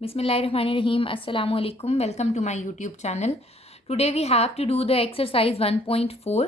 Bismillahirrahmanirrahim. Assalamu alaikum. Welcome to my YouTube channel. Today we have to do the exercise 1.4.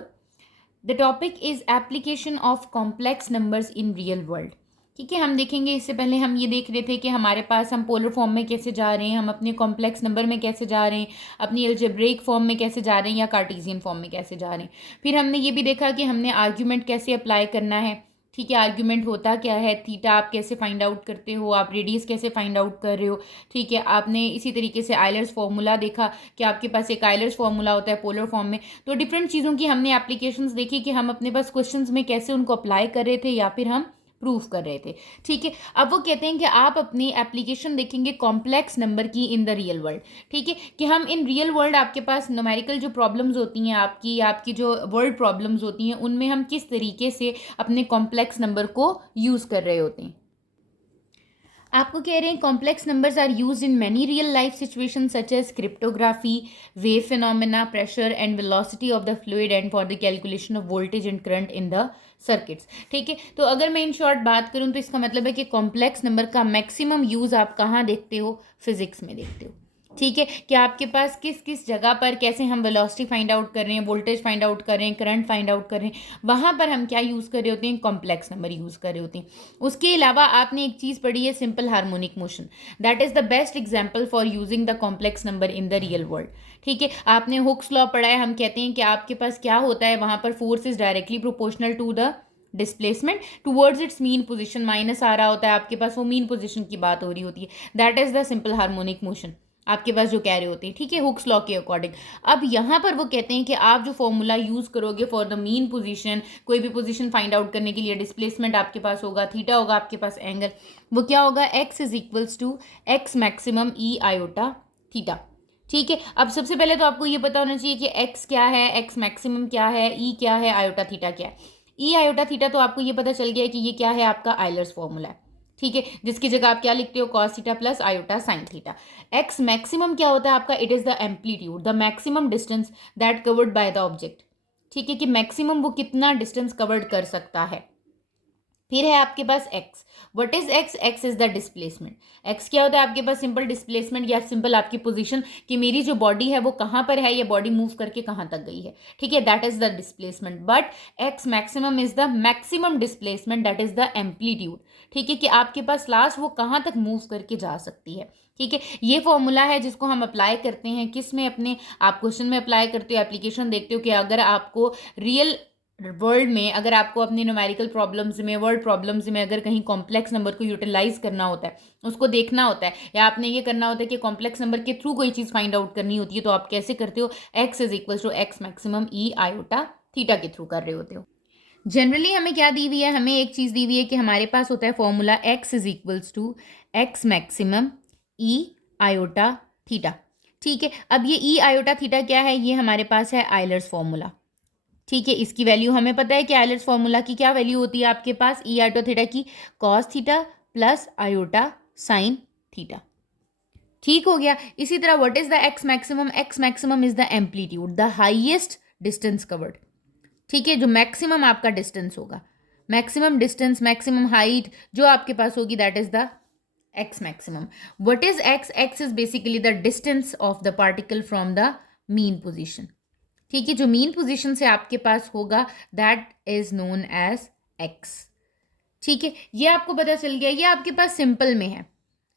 The topic is application of complex numbers in real world. ठीक है, हम देखेंगे। इससे पहले हम ये देख रहे थे कि हमारे पास हम पोलर फॉर्म में कैसे जा रहे हैं, हम अपने कॉम्प्लेक्स नंबर में कैसे जा रहे हैं, अपनी अलजेब्रिक फॉर्म में कैसे जा रहे हैं या कार्टेशियन फॉर्म में कैसे जा रहे हैं। फिर हमने ये भी देखा कि हमने आर्ग्यूमेंट कैसे अप्लाई करना है। ठीक है, आर्ग्यूमेंट होता क्या है, थीटा आप कैसे फाइंड आउट करते हो, आप रेडियस कैसे फाइंड आउट कर रहे हो। ठीक है, आपने इसी तरीके से आयलर्स फार्मूला देखा कि आपके पास एक आयलर्स फार्मूला होता है पोलर फॉर्म में। तो डिफरेंट चीज़ों की हमने एप्लीकेशंस देखी कि हम अपने पास क्वेश्चंस में कैसे उनको अप्लाई कर रहे थे या फिर हम प्रूफ कर रहे थे। ठीक है, अब वो कहते हैं कि आप अपनी एप्लीकेशन देखेंगे कॉम्प्लेक्स नंबर की इन द रियल वर्ल्ड। ठीक है, कि हम इन रियल वर्ल्ड आपके पास न्यूमेरिकल जो प्रॉब्लम्स होती हैं आपकी जो वर्ल्ड प्रॉब्लम्स होती हैं उनमें हम किस तरीके से अपने कॉम्प्लेक्स नंबर को यूज़ कर रहे होते हैं। आपको कह रहे हैं complex numbers are use in many real life situation such as cryptography, wave phenomena, pressure and velocity of the fluid and for the calculation of voltage and current in the circuits. ठीक है, तो अगर मैं in short बात करूं तो इसका मतलब है कि कॉम्प्लेक्स नंबर का मैक्सिमम यूज़ आप कहाँ देखते हो, फिजिक्स में देखते हो। ठीक है, कि आपके पास किस किस जगह पर कैसे हम वेलोसिटी फाइंड आउट कर रहे हैं, वोल्टेज फाइंड आउट कर रहे हैं, करंट फाइंड आउट कर रहे हैं, वहाँ पर हम क्या यूज़ कर रहे होते हैं, कॉम्प्लेक्स नंबर यूज़ कर रहे होते हैं। उसके अलावा आपने एक चीज़ पढ़ी है simple harmonic motion, that is the best example for using the complex number in the real world. ठीक है, आपने हुक्स लॉ पढ़ा है। हम कहते हैं कि आपके पास क्या होता है, वहाँ पर force is directly proportional to the displacement towards its mean position, minus आ रहा होता है आपके पास, वो मीन पोजीशन की बात हो रही होती है। That is the simple harmonic motion आपके पास जो कह रहे होते हैं। ठीक है, हुक्स लॉ के अकॉर्डिंग। अब यहाँ पर वो कहते हैं कि आप जो फॉर्मूला यूज करोगे फॉर द मीन पोजीशन, कोई भी पोजीशन फाइंड आउट करने के लिए, डिस्प्लेसमेंट आपके पास होगा, थीटा होगा आपके पास, एंगल वो क्या होगा, X is equals to x maximum E iota theta. ठीक है, अब सबसे पहले तो आपको ये पता होना चाहिए कि एक्स क्या है, एक्स मैक्सिमम क्या है, ई क्या है, आयोटा थीटा क्या है। ई आयोटा थीटा तो आपको ये पता चल गया है कि ये क्या है, आपका आयलर्स फॉर्मूला है। ठीक है, जिसकी जगह आप क्या लिखते हो, cos theta plus iota sine theta. X maximum क्या होता है आपका, it is the amplitude, the maximum distance that covered by the object. ठीक है, कि मैक्सिमम वो कितना डिस्टेंस कवर्ड कर सकता है। फिर है आपके पास x. What is x, x is the displacement. X क्या होता है आपके पास, सिंपल डिस्प्लेसमेंट या सिंपल आपकी पोजीशन कि मेरी जो बॉडी है वो कहाँ पर है, ये बॉडी मूव करके कहाँ तक गई है। ठीक है, that is the displacement. But x maximum is the maximum displacement, that is the amplitude. ठीक है, कि आपके पास लास्ट वो कहाँ तक मूव करके जा सकती है। ठीक है, ये फॉर्मूला है जिसको हम अप्लाई करते हैं किस में, अपने आप क्वेश्चन में अप्लाई करते हो, एप्लीकेशन देखते हो कि अगर आपको रियल वर्ल्ड में, अगर आपको अपनी न्यूमेरिकल प्रॉब्लम्स में, वर्ड प्रॉब्लम्स में अगर कहीं कॉम्प्लेक्स नंबर को यूटिलाइज करना होता है, उसको देखना होता है, या आपने ये करना होता है कि कॉम्प्लेक्स नंबर के थ्रू कोई चीज़ फाइंड आउट करनी होती है, तो आप कैसे करते हो, x is equal to x maximum E iota theta के थ्रू कर रहे होते हो। जनरली हमें क्या दी हुई है, हमें एक चीज़ दी हुई है कि हमारे पास होता है formula X is equals to x maximum E iota theta. ठीक है, अब ये ई आयोटा थीटा क्या है, ये हमारे पास है आयलर्स फॉर्मूला। ठीक है, इसकी वैल्यू हमें पता है कि आयलर्स फॉर्मूला की क्या वैल्यू होती है आपके पास, ई आयोटा थीटा की cos theta plus iota sine theta. ठीक हो गया। इसी तरह what is the X maximum, x maximum is the amplitude, the highest distance covered. ठीक है, जो मैक्सिमम आपका डिस्टेंस होगा, मैक्सिमम डिस्टेंस, मैक्सिमम हाइट जो आपके पास होगी, that is the X maximum. What is x, x is basically the distance of the particle from the mean position. ठीक है, जो मीन पोजीशन से आपके पास होगा, that is known as X. ठीक है, ये आपको पता चल गया। ये आपके पास सिंपल में है,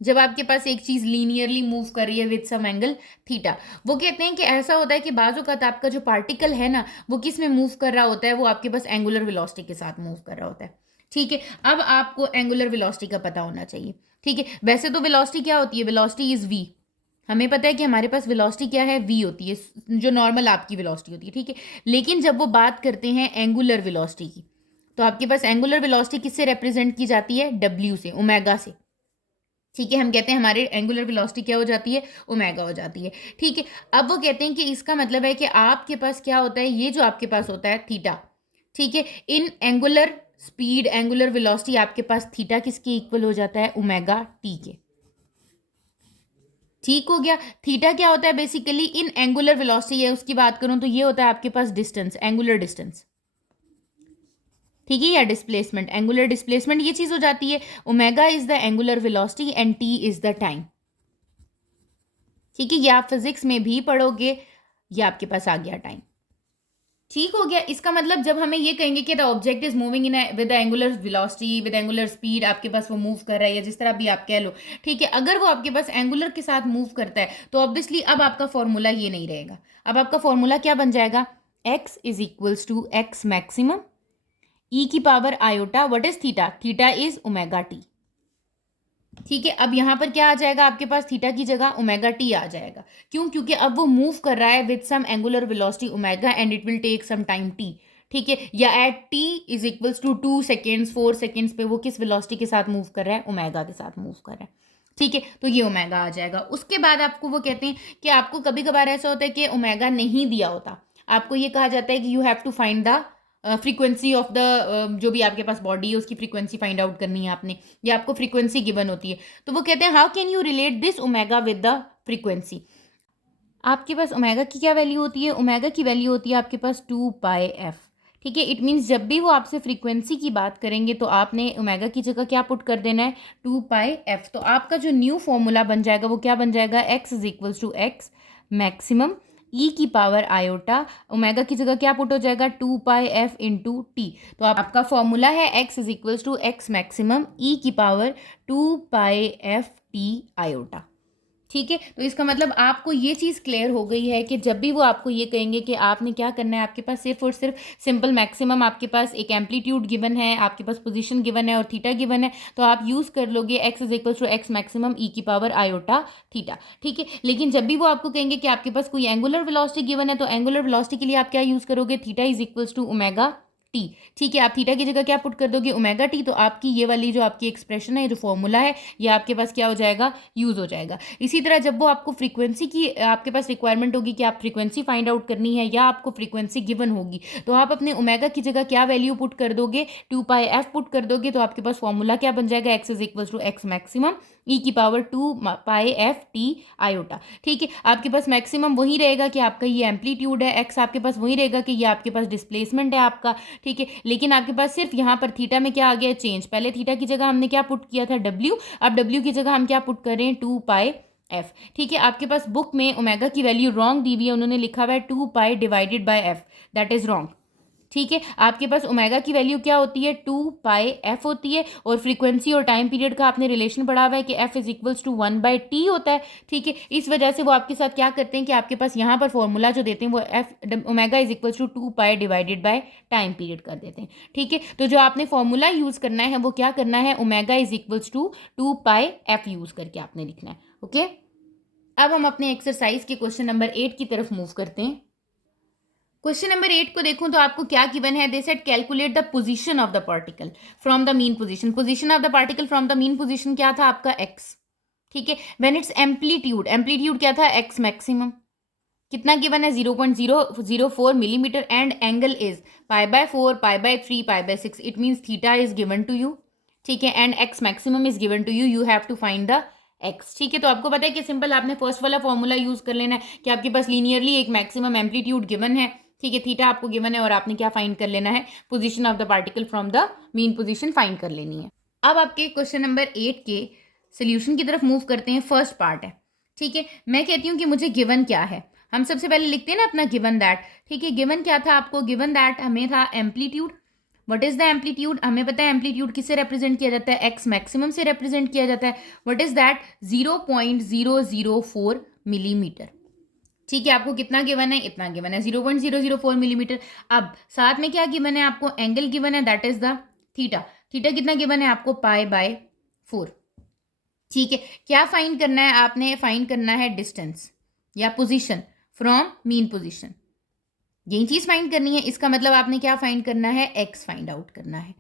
जब आपके पास एक चीज लीनियरली मूव कर रही है विद सम एंगल थीटा। वो कहते हैं कि ऐसा होता है कि बाजू का आपका जो पार्टिकल है ना, वो किस में मूव कर रहा होता है, वो आपके पास एंगुलर वेलोसिटी के साथ मूव कर रहा होता है। ठीक है, अब आपको एंगुलर वेलोसिटी का पता होना चाहिए। ठीक है, वैसे तो वेलोसिटी क्या होती है, वेलोसिटी इज वी। हमें पता है कि हमारे पास वेलोसिटी क्या है, वी होती है, जो नॉर्मल आपकी वेलोसिटी होती है। ठीक है, लेकिन जब वो बात करते हैं एंगुलर वेलोसिटी की, तो आपके पास एंगुलर वेलोसिटी किससे रिप्रेजेंट की जाती है, डब्ल्यू से, ओमेगा से। ठीक है, हम कहते हैं हमारे एंगुलर वेलोसिटी क्या हो जाती है, ओमेगा हो जाती है। ठीक है, अब वो कहते हैं कि इसका मतलब है कि आपके पास क्या होता है, ये जो आपके पास होता है थीटा। ठीक है, इन एंगुलर स्पीड, एंगुलर वेलोसिटी आपके पास थीटा किसके इक्वल हो जाता है, ओमेगा टी के। ठीक हो गया। थीटा क्या होता है, बेसिकली इन एंगुलर वेलोसिटी है उसकी बात करूं तो ये होता है आपके पास डिस्टेंस, एंगुलर डिस्टेंस। ठीक है, या डिस्प्लेसमेंट, एंगुलर डिस्प्लेसमेंट ये चीज हो जाती है। Omega is the angular velocity and T is the time. ठीक है, ये आप फिजिक्स में भी पढ़ोगे, ये आपके पास आ गया टाइम। ठीक हो गया। इसका मतलब जब हमें ये कहेंगे कि the object is moving in with angular velocity, with angular speed, आपके पास वो मूव कर रहा है या जिस तरह भी आप कह लो, ठीक है, अगर वो आपके पास एंगुलर के साथ मूव करता है तो ऑब्वियसली अब आपका फॉर्मूला ये नहीं रहेगा। अब आपका फॉर्मूला क्या बन जाएगा? x is equals to x maximum e की power iota, what is theta? Theta is omega T. ठीक है, अब यहाँ पर क्या आ जाएगा आपके पास? थीटा की जगह ओमेगा टी आ जाएगा। क्यों? क्योंकि अब वो मूव कर रहा है with some angular velocity omega and it will take some time T. ठीक है, या at T is equals to 2 seconds 4 seconds पे वो किस वेलोसिटी के साथ मूव कर रहा है? ओमेगा के साथ मूव कर रहा है। ठीक है, तो ये ओमेगा आ जाएगा। उसके बाद आपको वो कहते हैं कि आपको कभी कभार ऐसा होता है कि ओमेगा नहीं दिया होता, आपको ये कहा जाता है कि you have to find the frequency of the जो भी आपके पास बॉडी है उसकी फ्रीक्वेंसी फाइंड आउट करनी है आपने, या आपको फ्रीक्वेंसी गिवन होती है। तो वो कहते हैं how can you relate this omega with the frequency. आपके पास ओमेगा की क्या वैल्यू होती है? ओमेगा की वैल्यू होती है आपके पास 2πf। ठीक है, इट मीन्स जब भी वो आपसे फ्रीक्वेंसी की बात करेंगे तो आपने ओमेगा की जगह क्या पुट कर देना है? 2πf। तो आपका जो न्यू फॉर्मूला बन जाएगा वो क्या बन जाएगा? x is equals to x maximum e की पावर आयोटा, ओमेगा की जगह क्या पुट हो जाएगा? 2πf into T. तो आपका फॉर्मूला है x is equals to x maximum e की पावर 2πf टी आयोटा। ठीक है, तो इसका मतलब आपको ये चीज़ क्लियर हो गई है कि जब भी वो आपको ये कहेंगे कि आपने क्या करना है, आपके पास सिर्फ और सिर्फ सिंपल मैक्सिमम, आपके पास एक एम्पलीट्यूड गिवन है, आपके पास पोजीशन गिवन है और थीटा गिवन है, तो आप यूज़ कर लोगे x is equal to x maximum e की पावर आयोटा थीटा। ठीक है, लेकिन जब भी वो आपको कहेंगे कि आपके पास कोई एंगुलर वेलोसिटी गिवन है तो एंगुलर वेलोसिटी के लिए आप क्या यूज़ करोगे? Theta is equals to omega T. ठीक है, आप थीटा की जगह क्या पुट कर दोगे? Omega T. तो आपकी ये वाली जो आपकी एक्सप्रेशन है, जो फॉर्मूला है, ये आपके पास क्या हो जाएगा? यूज़ हो जाएगा। इसी तरह जब वो आपको फ्रीक्वेंसी की आपके पास रिक्वायरमेंट होगी कि आप फ्रीक्वेंसी फाइंड आउट करनी है या आपको फ्रीक्वेंसी गिवन होगी, तो आप अपने ओमेगा की जगह क्या वैल्यू पुट कर दोगे? 2πf पुट कर दोगे। तो आपके पास फॉर्मूला क्या बन जाएगा? X is equal to x maximum e की पावर 2πf टी आयोटा। ठीक है, आपके पास मैक्सिमम वही रहेगा कि आपका ये एम्पलीट्यूड है, एक्स आपके पास वही रहेगा कि ये आपके पास डिस्प्लेसमेंट है आपका। ठीक है, लेकिन आपके पास सिर्फ यहाँ पर थीटा में क्या आ गया? चेंज। पहले थीटा की जगह हमने क्या पुट किया था? डब्ल्यू। अब डब्ल्यू की जगह हम क्या पुट कर रहे हैं? 2πf। ठीक है, आपके पास बुक में ओमेगा की वैल्यू रॉन्ग दी हुई है, उन्होंने लिखा हुआ है 2π divided by f, that is wrong. ठीक है, आपके पास ओमेगा की वैल्यू क्या होती है? 2πf होती है, और फ्रीक्वेंसी और टाइम पीरियड का आपने रिलेशन पढ़ा हुआ है कि f is equals to 1/t होता है। ठीक है, इस वजह से वो आपके साथ क्या करते हैं कि आपके पास यहाँ पर फॉर्मूला जो देते हैं वो f omega is equals to 2π divided by time period कर देते हैं। ठीक है, तो जो आपने फॉर्मूला यूज़ करना है वो क्या करना है? Omega is equals to 2πf use करके आपने लिखना है। ओके, अब हम अपने एक्सरसाइज के क्वेश्चन नंबर 8 की तरफ मूव करते हैं। क्वेश्चन नंबर 8 को देखूं तो आपको क्या गिवन है? They said calculate the position of the particle from the mean position. Position of the particle from the mean position क्या था आपका? x। ठीक है, व्हेन इट्स एम्पलीट्यूड, एम्पलीट्यूड क्या था? x maximum. कितना गिवन है? 0.004 millimetre and angle is π/4 π/3 π/6। It means theta is given to you. ठीक है, and x maximum is given to you, you have to find the x। ठीक है, तो आपको पता है कि सिंपल आपने फर्स्ट वाला फॉर्मूला यूज कर लेना है कि आपके पास लीनियरली एक मैक्सिमम एम्पलीट्यूड गिवन है। ठीक है, थीटा आपको गिवन है और आपने क्या फाइंड कर लेना है? Position of the particle from the mean position find कर लेनी है। अब आपके क्वेश्चन नंबर 8 के सोल्यूशन की तरफ मूव करते हैं। फर्स्ट पार्ट है। ठीक है, मैं कहती हूँ कि मुझे गिवन क्या है। हम सबसे पहले लिखते हैं ना अपना गिवन दैट। ठीक है, गिवन क्या था आपको? गिवन दैट हमें था amplitude. What is the amplitude? हमें पता है एम्पलीट्यूड किससे रिप्रेजेंट किया जाता है? एक्स मैक्सिमम से रिप्रेजेंट किया जाता है। What is that? 0.004 मिलीमीटर। ठीक है, आपको कितना गिवन है? इतना गिवन है, 0.004 मिलीमीटर। अब साथ में क्या गिवन है आपको? एंगल गिवन है, that is the theta. Theta कितना गिवन है आपको? π/4। ठीक है, क्या फाइंड करना है आपने? फाइंड करना है डिस्टेंस या पोजीशन फ्रॉम मीन पोजीशन। यही चीज फाइंड करनी है। इसका मतलब आपने क्या फाइंड करना है? एक्स फाइंड आउट करना है।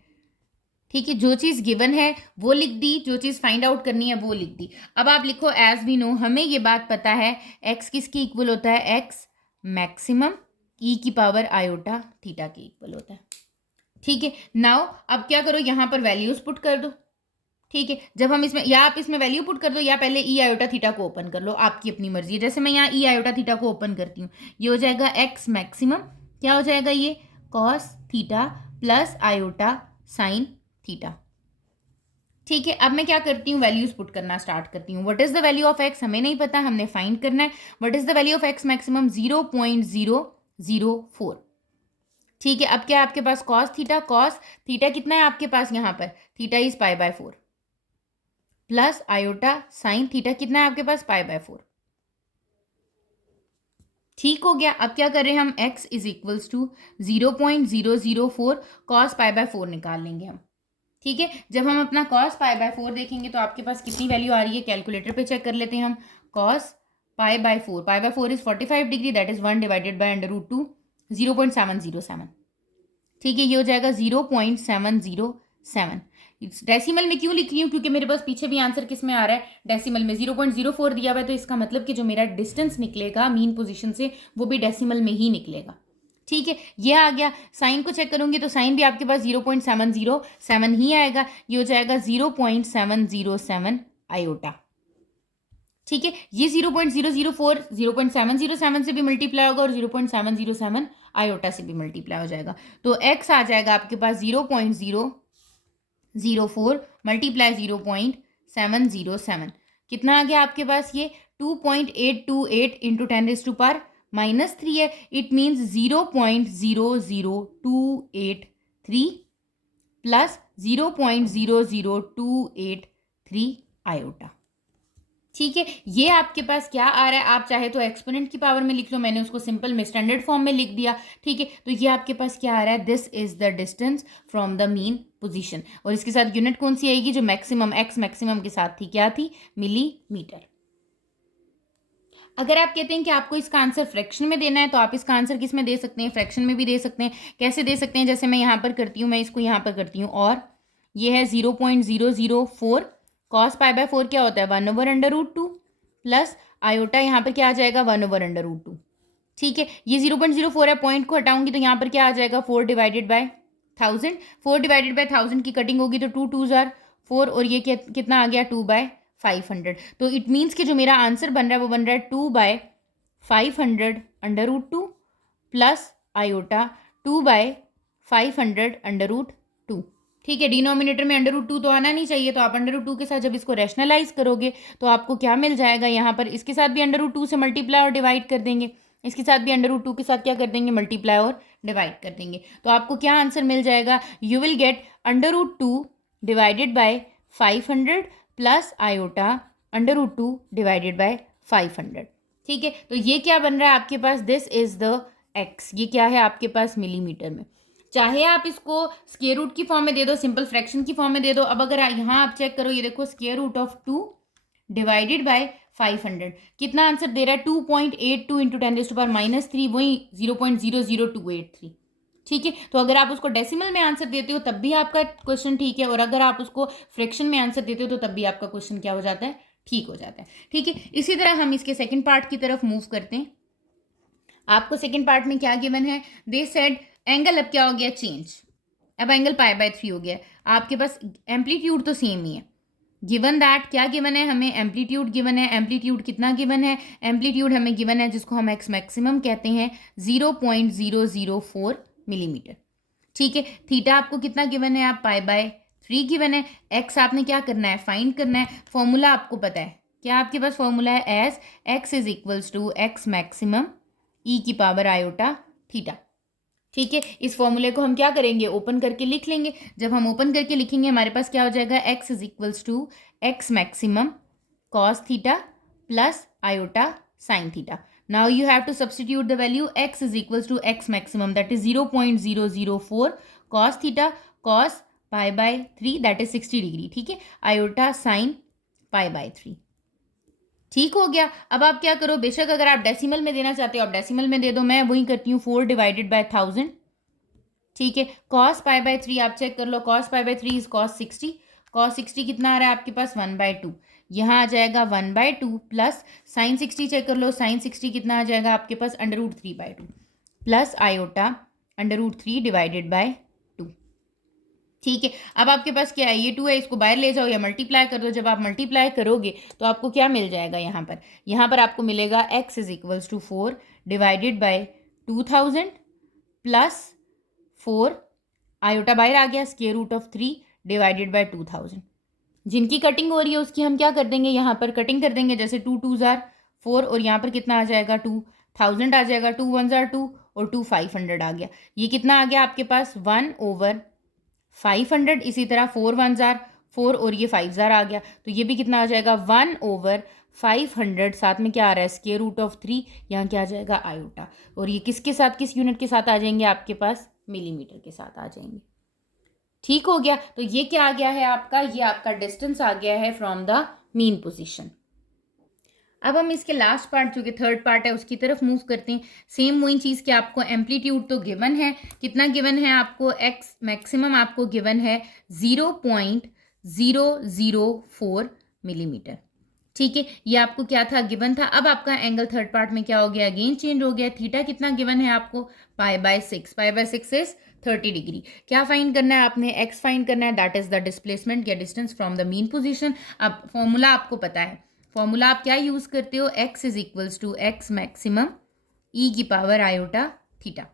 ठीक है, जो चीज गिवन है वो लिख दी, जो चीज फाइंड आउट करनी है वो लिख दी। अब आप लिखो एज वी नो, हमें ये बात पता है एक्स किसकी इक्वल होता है? एक्स मैक्सिमम ई की पावर आयोटा थीटा के इक्वल होता है। ठीक है, नाउ अब क्या करो? यहाँ पर वैल्यूज पुट कर दो। ठीक है, जब हम इसमें, या आप इसमें वैल्यू पुट कर दो या पहले ई आयोटा थीटा को ओपन कर लो, आपकी अपनी मर्जी है। जैसे मैं यहाँ ई आयोटा थीटा को ओपन करती हूँ, ये हो जाएगा एक्स मैक्सिमम, क्या हो जाएगा ये? Cos theta plus iota sine theta. ठीक है, अब मैं क्या करती हूँ, वैल्यूज पुट करना स्टार्ट करती हूँ. What is the value of x हमें नहीं पता, हमने फाइंड करना है. What is the value of x maximum 0.004. ठीक है, अब क्या है आपके पास कॉस थीटा कितना है आपके पास यहाँ पर, theta is π/4 plus iota sine theta कितना है आपके पास π/4. ठीक हो गया. अब क्या कर रहे हैं हम, x is equals to 0.004 cos π/4 निकाल लेंगे हम. ठीक है, जब हम अपना कॉस π/4 देखेंगे तो आपके पास कितनी वैल्यू आ रही है, कैलकुलेटर पे चेक कर लेते हैं हम. Cos π/4 is 45 degree, that is 1 divided by √2 0.707. ठीक है, ये हो जाएगा 0.707. डेसिमल में क्यों लिख रही हूँ, क्योंकि मेरे पास पीछे भी आंसर किस में आ रहा है, डेसिमल में. 0.04 दिया हुआ है, तो इसका मतलब कि जो मेरा डिस्टेंस निकलेगा मीन पोजीशन से वो भी डेसिमल में ही निकलेगा. ठीक है, ये आ गया. साइन को चेक करूंगी तो साइन भी आपके पास 0.707 ही आएगा. ये हो जाएगा 0.707 आयोटा. ठीक है, ये 0.004 0.707 से भी मल्टीप्लाई होगा और 0.707 आयोटा से भी मल्टीप्लाई हो जाएगा. तो x आ जाएगा आपके पास 0.004 मल्टीप्लाई 0.707. कितना आ गया आपके पास, ये 2.828 इंटू 10⁻³ है. It means 0.00283 plus 0.00283 iota. ठीक है, ये आपके पास क्या आ रहा है, आप चाहे तो एक्सपोनेंट की पावर में लिख लो, मैंने उसको सिंपल में स्टैंडर्ड फॉर्म में लिख दिया. ठीक है, तो ये आपके पास क्या आ रहा है, this is the distance from the mean position. और इसके साथ यूनिट कौन सी आएगी, जो मैक्सिमम एक्स मैक्सिमम के साथ थी, क्या थी, मिलीमीटर. अगर आप कहते हैं कि आपको इसका आंसर फ्रैक्शन में देना है तो आप इसका आंसर किस में दे सकते हैं, फ्रैक्शन में भी दे सकते हैं. कैसे दे सकते हैं, जैसे मैं यहाँ पर करती हूँ, मैं इसको यहाँ पर करती हूँ, और ये है 0.004 कॉस π/4 क्या होता है, 1/√2 प्लस आयोटा यहाँ पर क्या आ जाएगा, 1/√2. ठीक है, ये 0.04 है, पॉइंट को हटाऊंगी तो यहाँ पर क्या आ जाएगा, 4/1000. 4/1000 की कटिंग होगी तो 2 2 जार 4 और ये कितना आ गया, 2/500. तो इट मीन्स कि जो मेरा आंसर बन रहा है वो बन रहा है 2/500 √2 प्लस आयोटा 2/500 √2. ठीक है, डिनोमिनेटर में √2 तो आना नहीं चाहिए, तो आप √2 के साथ जब इसको रैशनलाइज करोगे तो आपको क्या मिल जाएगा, यहाँ पर इसके साथ भी √2 से मल्टीप्लाई और डिवाइड कर देंगे, इसके साथ भी √2 के साथ क्या कर देंगे, मल्टीप्लाई और डिवाइड कर देंगे. तो आपको क्या आंसर मिल जाएगा, you will get √2 divided by 500 plus iota √2 divided by 500. ठीक है, तो ये क्या बन रहा है आपके पास, दिस इज द एक्स. ये क्या है आपके पास, मिलीमीटर में. चाहे आप इसको स्क्वायर रूट की फॉर्म में दे दो, सिंपल फ्रैक्शन की फॉर्म में दे दो. अब अगर यहाँ आप चेक करो, ये देखो square root of 2 divided by 500 कितना आंसर दे रहा है, 2.82 इंटू 10⁻³ वही 0.00283. ठीक है, तो अगर आप उसको डेसिमल में आंसर देते हो तब भी आपका क्वेश्चन ठीक है, और अगर आप उसको फ्रैक्शन में आंसर देते हो तो तब भी आपका क्वेश्चन क्या हो जाता है, ठीक हो जाता है. ठीक है, इसी तरह हम इसके सेकंड पार्ट की तरफ मूव करते हैं. आपको सेकंड पार्ट में क्या गिवन है, दे सेड एंगल अब क्या हो गया, चेंज. अब एंगल π/3 हो गया. आपके पास एम्पलीट्यूड तो सेम ही है. गिवन दैट क्या गिवन है हमें, एम्पलीट्यूड गिवन है. एम्पलीट्यूड कितना गिवन है, एम्पलीट्यूड हमें गिवन है जिसको हम एक्स मैक्सिमम कहते हैं 0.004 मिलीमीटर. ठीक है, थीटा आपको कितना गिवन है, आप π/3 गिवन है. एक्स आपने क्या करना है, फाइंड करना है. फॉर्मूला आपको पता है, क्या आपके पास फॉर्मूला है, as X is equals to x maximum e⁻⁻θ. ठीक है, इस फॉर्मूले को हम क्या करेंगे, ओपन करके लिख लेंगे. जब हम ओपन करके लिखेंगे हमारे पास क्या हो जाएगा, x is equals to x maximum cos theta plus iota sine theta. Now you have to substitute the value, x is equals to x maximum that is 0.004 cos theta cos π/3 that is 60 degree. ठीक है, iota sine π/3. ठीक हो गया. अब आप क्या करो, बेशक अगर आप डेसिमल में देना चाहते हो आप डेसिमल में दे दो, मैं वही करती हूँ 4 डिवाइडेड बाय 1000. ठीक है, कॉस π/3 आप चेक कर लो, कॉस π/3 इज कॉस 60. कॉस 60 कितना आ रहा है आपके पास, 1/2. यहाँ आ जाएगा 1/2 प्लस साइन 60 चेक कर लो, साइन 60 कितना आ जाएगा आपके पास, √3/2 प्लस आयोटा √3 डिवाइडेड बाय 2. ठीक है, अब आपके पास क्या है, ये 2 है, इसको बाहर ले जाओ या मल्टीप्लाई कर दो. जब आप मल्टीप्लाई करोगे तो आपको क्या मिल जाएगा, यहाँ पर आपको मिलेगा x is equals to 4 divided by 2000 plus 4 iota बाहर आ गया, square root of 3 divided by 2000. जिनकी कटिंग हो रही है उसकी हम क्या कर देंगे, यहाँ पर कटिंग कर देंगे, जैसे 2 2 ज़ार 4 और यहाँ पर कितना आ जाएगा 2000 आ जाएगा, 2 1 ज़ार 2 और 2 500 आ गया। ये कितना आ गया आपके पास 1/500। इसी तरह 4 1 ज़ार 4 और ये 5 ज़ार आ गया, तो ये भी कितना आ जाएगा 1/500। साथ में क्या आ रहा है स्क्वायर रूट ऑफ 3, यहाँ क्या आ जाएगा आयोटा। और ये किसके साथ, किस यूनिट के साथ आ जाएंगे आपके पास, मिलीमीटर के साथ आ जाएंगे। ठीक हो गया। तो ये क्या आ गया है आपका, ये आपका डिस्टेंस आ गया है फ्रॉम द मीन पोजीशन। अब हम इसके लास्ट पार्ट जो कि थर्ड पार्ट है उसकी तरफ मूव करते हैं। सेम वही चीज़ कि आपको एम्पलीट्यूड तो गिवन है, कितना गिवन है आपको, एक्स मैक्सिमम आपको गिवन है 0.004 मिलीमीटर। ठीक है, ये आपको क्या था, गिवन था। अब आपका एंगल थर्ड पार्ट में क्या हो गया, अगेन चेंज हो गया। थीटा कितना गिवन है आपको, π/6, π/6 इज 30 डिग्री। क्या फाइंड करना है आपने, एक्स फाइंड करना है, दैट इज द डिस्प्लेसमेंट या distance from the mean position. अब फॉर्मूला आपको पता है, फॉर्मूला आप क्या यूज करते हो, x is equals to x maximum e की पावर आयोटा थीटा।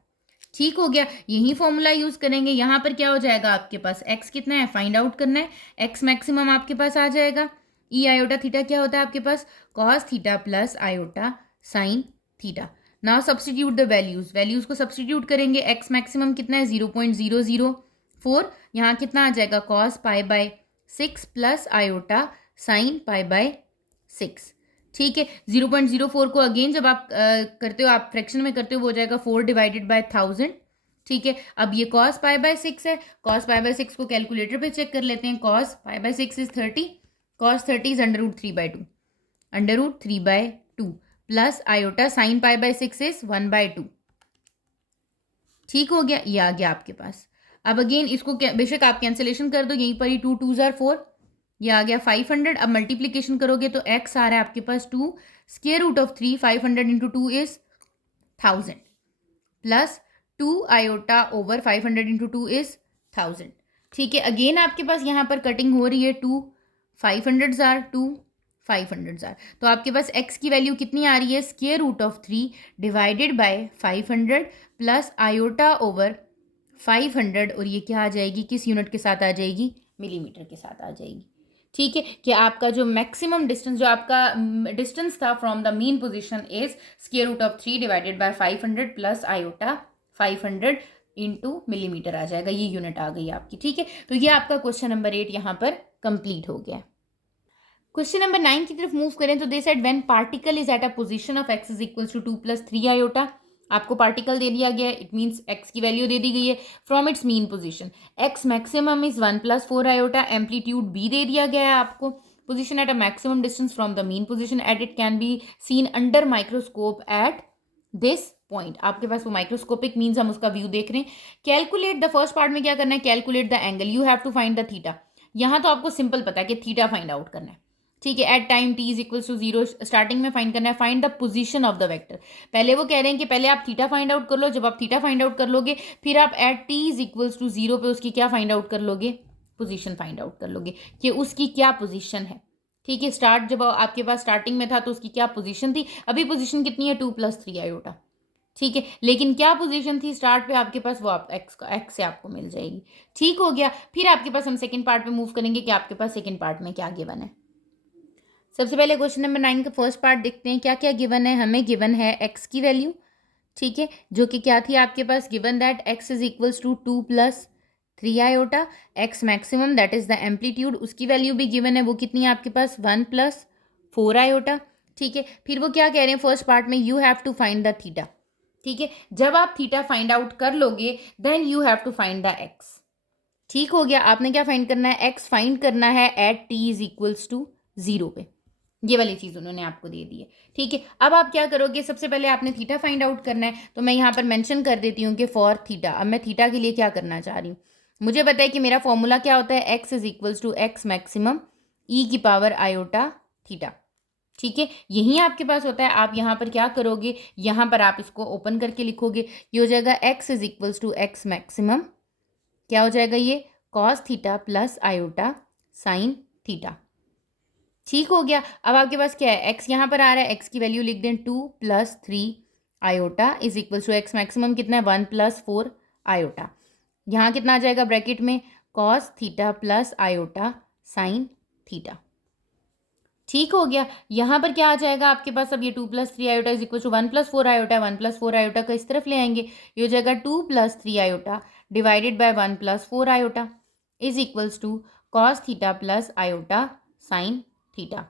ठीक हो गया, यही फॉर्मूला यूज करेंगे। यहाँ पर क्या हो जाएगा आपके पास, एक्स कितना है फाइंड आउट करना है, एक्स मैक्सिमम आपके पास आ जाएगा, ई आयोटा थीटा क्या होता है आपके पास, cos theta plus iota sine theta. Now substitute the values, values को सब्सटीट्यूट करेंगे। एक्स मैक्सिमम कितना है 0.004, यहाँ कितना आ जाएगा कॉस π/6 प्लस आयोटा साइन π/6। ठीक है, 0.04 को अगेन जब आप करते हो, आप फ्रैक्शन में करते हो, वो हो जाएगा 4/1000। ठीक है, अब ये cos π/6 है, cos π/6 को कैलकुलेटर पे चेक कर लेते हैं। cos π/6 is 30, cos 30 is √3/2, √3/2 plus iota sine π/6 is 1/2। ठीक हो गया, ये आ गया आपके पास। अब अगेन इसको बेशक आप कैंसिलेशन कर दो, यहीं पर ही 2 2 ज़ार 4, ये आ गया 500। अब मल्टीप्लीकेशन करोगे तो x आ रहा है आपके पास 2, square root of 3, 500 into 2 is 1000 plus 2 iota over 500 into 2 is 1000। ठीक है, अगेन आपके पास यहाँ पर कटिंग हो रही है, 2 500 ज़ार 2 500 ज़ार, तो आपके पास x की वैल्यू कितनी आ रही है, square root of 3 divided by 500 plus iota over 500, और ये क्या आ जाएगी, किस यूनिट के साथ आ जाएगी, मिलीमीटर के साथ आ जाएगी। ठीक है, कि आपका जो मैक्सिमम डिस्टेंस, जो आपका डिस्टेंस था from the mean position is square root of 3 divided by 500 plus iota 500 into millimetre आ जाएगा, ये यूनिट आ गई आपकी। ठीक है, तो ये आपका क्वेश्चन नंबर 8 यहाँ पर कंप्लीट हो गया। क्वेश्चन नंबर 9 की तरफ मूव करें तो they said when particle is at a position of x is equals to 2 + 3 iota. आपको पार्टिकल दे दिया गया है, इट मीन्स x की वैल्यू दे दी गई है from its mean position. x maximum is 1 + 4 iota, amplitude b दे दिया गया है आपको, position at a maximum distance from the mean position at it can be seen under microscope at this point. आपके पास वो माइक्रोस्कोपिक मीन्स हम उसका view देख रहे हैं। कैलकुलेट द फर्स्ट पार्ट में क्या करना है, calculate the angle, you have to find the theta. यहाँ तो आपको सिंपल पता है कि थीटा फाइंड आउट करना है। ठीक है, at time t is equals to 0 starting में फाइंड करना है, find the position of the vector. पहले वो कह रहे हैं कि पहले आप थीटा फाइंड आउट कर लो, जब आप थीटा फाइंड आउट कर लोगे फिर आप at t is equals to 0 पे उसकी क्या फाइंड आउट कर लोगे, पोजीशन फाइंड आउट कर लोगे कि उसकी क्या पोजीशन है। ठीक है, स्टार्ट जब आपके पास स्टार्टिंग में था तो उसकी क्या पोजीशन थी, अभी पोजीशन कितनी है 2 + 3 आयोटा। ठीक है, लेकिन क्या पोजीशन थी स्टार्ट पे आपके पास, वो आप एक्स से आपको मिल जाएगी। ठीक हो गया, फिर आपके पास हम सेकंड पार्ट में मूव करेंगे कि आपके पास सेकंड पार्ट में क्या गिवन है। सबसे पहले क्वेश्चन नंबर 9 का फर्स्ट पार्ट देखते हैं, क्या क्या गिवन है। हमें गिवन है x की वैल्यू, ठीक है, जो कि क्या थी आपके पास, given that x is equals to 2 + 3 iota, x maximum that is the amplitude, उसकी वैल्यू भी गिवन है, वो कितनी है आपके पास 1 + 4 आयोटा। ठीक है, फिर वो क्या कह रहे हैं फर्स्ट पार्ट में, you have to find the theta. ठीक है, जब आप थीटा फाइंड आउट कर लोगे then you have to find the x। ठीक हो गया, आपने क्या फाइंड करना है, x फाइंड करना है at t is equals to 0 पे, ये वाली चीज़ उन्होंने आपको दे दी है। ठीक है, अब आप क्या करोगे, सबसे पहले आपने थीटा फाइंड आउट करना है, तो मैं यहाँ पर मेंशन कर देती हूँ कि फॉर थीटा। अब मैं थीटा के लिए क्या करना चाह रही हूँ, मुझे पता है कि मेरा फॉर्मूला क्या होता है, x is equals to x maximum e की पावर आयोटा थीटा। ठीक है, यही आपके पास होता है। आप यहाँ पर क्या करोगे, यहाँ पर आप इसको ओपन करके लिखोगे, ये हो जाएगा x is equals to x maximum, क्या हो जाएगा ये cos theta plus iota sine theta. ठीक हो गया, अब आपके पास क्या है, x यहाँ पर आ रहा है, x की वैल्यू लिख दें 2 + 3 iota is equals to x maximum कितना है 1 + 4 आयोटा, यहाँ कितना आ जाएगा ब्रैकेट में cos theta plus iota sine theta. ठीक हो गया। यहाँ पर क्या आ जाएगा आपके पास, अब ये 2 + 3 iota is equal to 1 + 4 iota, 1 + 4 iota का इस तरफ ले आएंगे, ये हो जाएगा 2 + 3 iota divided by 1 + 4 iota is equals to cos theta plus iota sine theta.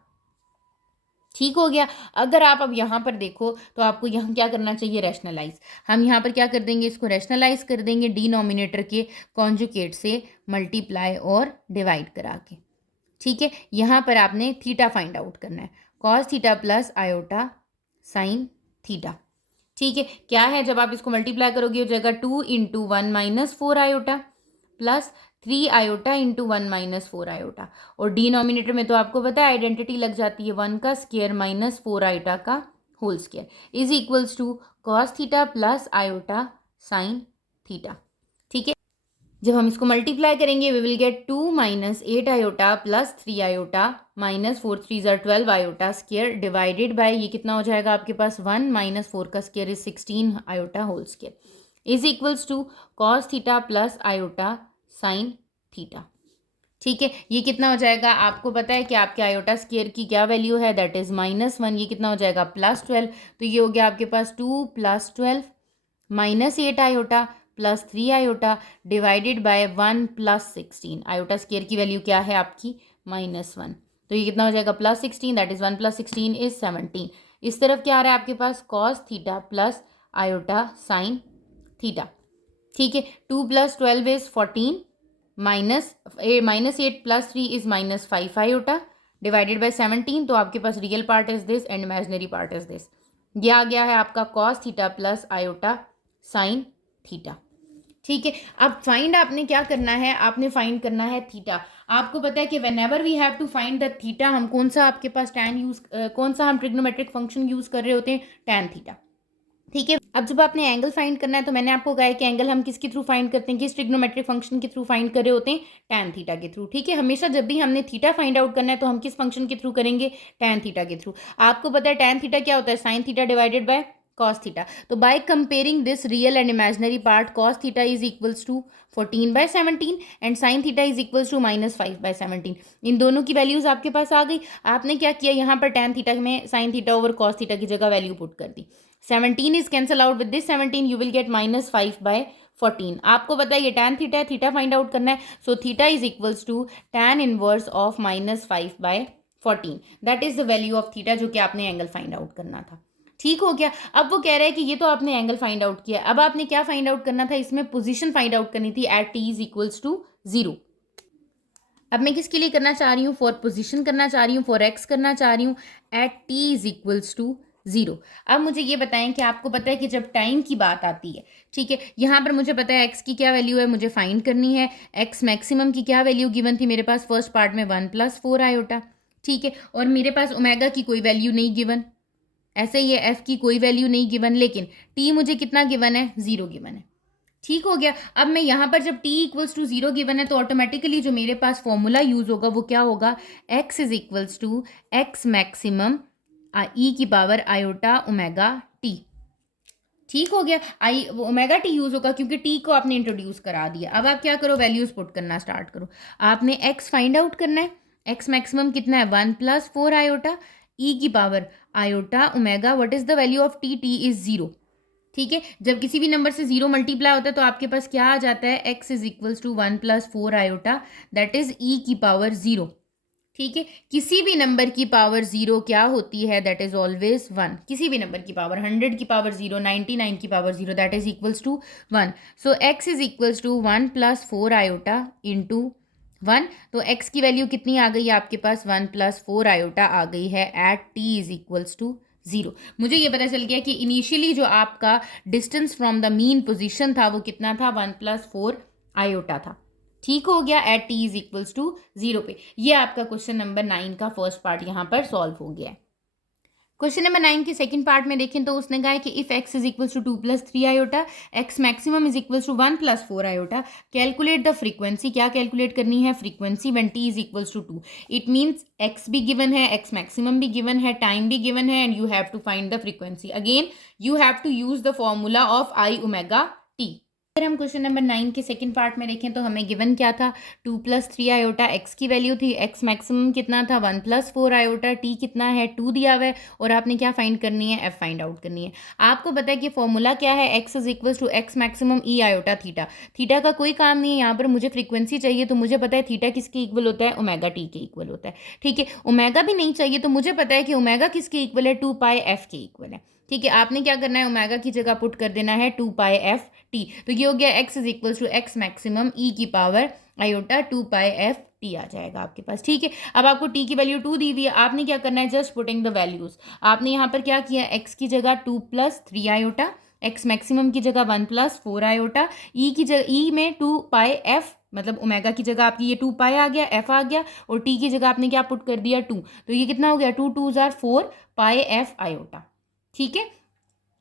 ठीक हो गया। अगर आप अब यहाँ पर देखो तो आपको यहाँ क्या करना चाहिए, रैशनलाइज। हम यहाँ पर क्या कर देंगे, इसको रैशनलाइज कर देंगे डिनोमिनेटर के कॉन्जुगेट से मल्टीप्लाई और डिवाइड करा के। ठीक है, यहाँ पर आपने थीटा फाइंड आउट करना है, cos theta plus iota sine theta. ठीक है, क्या है, जब आप इसको मल्टीप्लाई करोगे हो जाएगा 2 × 1 - 4 iota plus 3 iota into 1 - 4 iota, और डिनोमिनेटर में तो आपको पता है आइडेंटिटी लग जाती है, 1 का स्क्वायर माइनस 4 आयोटा का whole square is equals to cos theta plus iota sine theta. ठीक है, जब हम इसको मल्टीप्लाई करेंगे we will get 2 - 8 iota plus 3 iota minus 4 3 = 12 iota square divided by ये कितना हो जाएगा आपके पास, 1 - 4 का square is 16 iota whole square is equals to cos theta plus iota sine theta. ठीक है, ये कितना हो जाएगा, आपको पता है कि आपके आयोटा स्क्वायर की क्या वैल्यू है, दैट इज -1, ये कितना हो जाएगा +12, तो ये हो गया आपके पास 2 + 12 -8 iota plus 3 iota divided by 1 + 16, iota square की वैल्यू क्या है आपकी -1, तो ये कितना हो जाएगा +16, दैट इज 1 + 16 इज 17। इस तरफ क्या आ रहा है आपके पास, cos theta plus iota sine theta. ठीक है, 2 + 12 is 14 -8 + 3 is -5 iota divided by 17, तो आपके पास real part is this and imaginary part is this. ये आ गया है आपका cos theta plus iota sine theta. ठीक है, अब फाइंड आपने क्या करना है, आपने फाइंड करना है थीटा। आपको पता है कि whenever we have to find the theta, हम कौन सा आपके पास कौन सा हम ट्रिग्नोमेट्रिक फंक्शन यूज कर रहे होते हैं, टैन थीटा। ठीक है, अब जब आपने एंगल फाइंड करना है तो मैंने आपको कहा है कि एंगल हम किसके थ्रू फाइंड करते हैं, किस ट्रिग्नोमेट्रिक फंक्शन के थ्रू फाइंड कर रहे होते हैं, टैन थीटा के थ्रू। ठीक है, हमेशा जब भी हमने थीटा फाइंड आउट करना है तो हम किस फंक्शन के थ्रू करेंगे, टैन थीटा के थ्रू। आपको पता है टैन थीटा क्या होता है, sine theta divided by cos theta. तो by comparing this real and imaginary part, cos theta is equals to 14/17 and sin theta is equals to -5/17। इन दोनों की वैल्यूज आपके पास आ गई। आपने क्या किया, यहाँ पर tan थीटा में sin theta over cos theta की जगह वैल्यू पुट कर दी। 17 is cancel out with this 17, you will get -5/14। आपको पता है ये tan थीटा है, थीटा फाइंड आउट करना है, so theta is equals to tan inverse of -5/14, that is the value of theta जो कि आपने एंगल फाइंड आउट करना था। ठीक हो गया। अब वो कह रहा है कि ये तो आपने एंगल फाइंड आउट किया, अब आपने क्या फाइंड आउट करना था, इसमें पोजीशन फाइंड आउट करनी थी at t is equals to 0। अब मैं किसके लिए करना चाह रही हूँ, फॉर पोजीशन करना चाह रही हूँ, फॉर x करना चाह रही हूँ at t is equals to 0। अब मुझे ये बताएं कि आपको पता है कि जब टाइम की बात आती है, ठीक है, यहाँ पर मुझे पता है x की क्या वैल्यू है, मुझे फाइंड करनी है। x मैक्सिमम की क्या वैल्यू गिवन थी मेरे पास, फर्स्ट पार्ट में 1 + 4 आयोटा। ठीक है, और मेरे पास ओमेगा की कोई वैल्यू नहीं गिवन, ऐसे ही है f की कोई वैल्यू नहीं गिवन, लेकिन t मुझे कितना गिवन है, 0 गिवन है। ठीक हो गया। अब मैं यहाँ पर जब t इक्वल्स टू 0 गिवन है तो ऑटोमेटिकली जो मेरे पास फॉर्मूला यूज होगा वो क्या होगा, x is equals to x maximum e की पावर आयोटा ओमेगा t। ठीक हो गया, आई ओमेगा टी यूज होगा क्योंकि टी को आपने इंट्रोड्यूस करा दिया। अब आप क्या करो, वैल्यूज पुट करना स्टार्ट करो। आपने x फाइंड आउट करना है, x मैक्सिमम कितना है, 1 + 4 आयोटा e की power iota omega, what is the value of t, t is 0। ठीक है, जब किसी भी नंबर से 0 मल्टीप्लाई होता है तो आपके पास क्या आ जाता है, x is equals to 1 + 4 iota, that is e की पावर 0। ठीक है, किसी भी नंबर की पावर 0 क्या होती है, दैट इज ऑलवेज 1। किसी भी नंबर की पावर, 100 की पावर 0, 99 की power 0, that is equals to 1। So x is equals to 1 + 4 iota into 1, तो x की वैल्यू कितनी आ गई है आपके पास, 1 + 4 आयोटा आ गई है at t is equals to 0। मुझे ये पता चल गया कि इनिशियली जो आपका distance from the mean position था वो कितना था, 1 + 4 आयोटा था। ठीक हो गया, at t is equals to 0 पे। ये आपका क्वेश्चन नंबर 9 का फर्स्ट पार्ट यहाँ पर सॉल्व हो गया है। क्वेश्चन नंबर 9 के सेकंड पार्ट में देखें तो उसने कहा है कि if x is equals to 2 + 3 iota, x maximum is equals to 1 + 4 iota, calculate the frequency. क्या कैलकुलेट करनी है, frequency when t is equals to 2। It means x भी गिवन है, x मैक्सिमम भी गिवन है, टाइम भी गिवन है, and you have to find the frequency. Again you have to use the formula of i omega t। अगर हम question number 9 के second part में देखें तो हमें गिवन क्या था, 2 + 3 आयोटा एक्स की वैल्यू थी, एक्स मैक्सिमम कितना था 1 + 4 आयोटा, टी कितना है 2 दिया हुआ है, और आपने क्या फाइंड करनी है, एफ फाइंड आउट करनी है। आपको पता है कि फॉर्मूला क्या है, x is equal to x maximum E iota theta. Theta का कोई काम नहीं है यहाँ पर, मुझे फ्रीक्वेंसी चाहिए, तो मुझे पता है थीटा किसके इक्वल होता है, ओमेगा टी के इक्वल होता है। ठीक है, ओमेगा भी नहीं चाहिए, तो मुझे पता है कि ओमेगा किसके इक्वल है, 2 पाई एफ के इक्वल है। ठीक है, आपने क्या करना है, ओमेगा की जगह पुट कर देना है 2 पाई एफ टी। तो ये हो गया x is equal to x maximum e की power iota 2 pi f t आ जाएगा आपके पास। ठीक है, अब आपको टी की वैल्यू 2 दी हुई है, आपने क्या करना है, जस्ट पुटिंग द वैल्यूज। आपने यहाँ पर क्या किया, एक्स की जगह 2 + 3 आयोटा, एक्स मैक्सिमम की जगह 1 + 4 आयोटा, ई की जगह ई में 2 पाई एफ, मतलब ओमेगा की जगह आपकी ये 2 पाई आ गया, एफ आ गया, और टी की जगह आपने क्या पुट कर दिया 2। तो ये कितना हो गया, 2 2 जार 4 पाई एफ आयोटा। ठीक है,